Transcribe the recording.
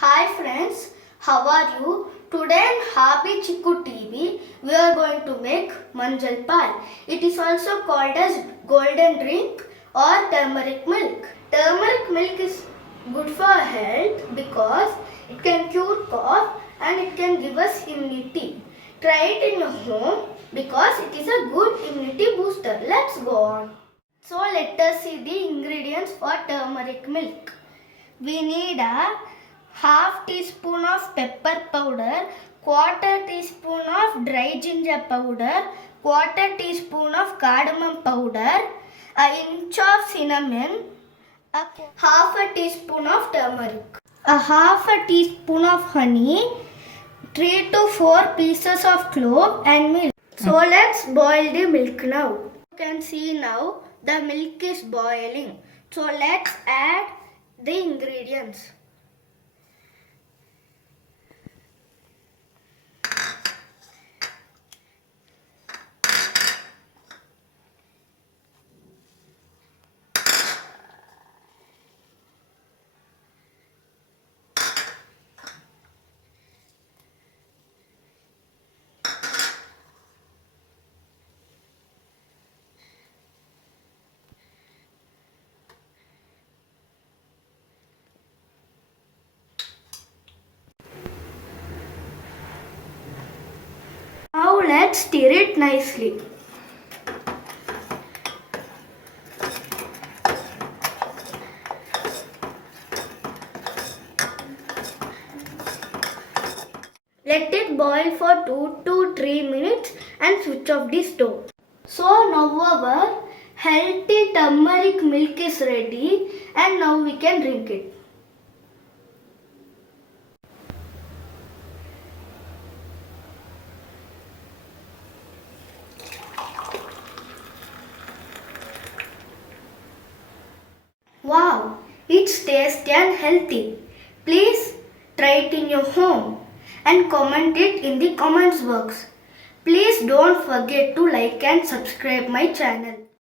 Hi friends, how are you? Today in Happy Chikku TV, we are going to make manjal pal. It is also called as golden drink or turmeric milk. Turmeric milk is good for health because it can cure cough and it can give us immunity. Try it in your home because it is a good immunity booster. Let's go on. So let us see the ingredients for turmeric milk. We need a half teaspoon of pepper powder, quarter teaspoon of dry ginger powder, quarter teaspoon of cardamom powder, an inch of cinnamon, half a teaspoon of turmeric, a half a teaspoon of honey, 3 to 4 pieces of clove and milk. So let's boil the milk now. You can see now the milk is boiling. So let's add the ingredients. Now let's stir it nicely. Let it boil for 2 to 3 minutes and switch off the stove. So now our healthy turmeric milk is ready and now we can drink it. Wow, it's tasty and healthy. Please try it in your home and comment it in the comments box. Please don't forget to like and subscribe my channel.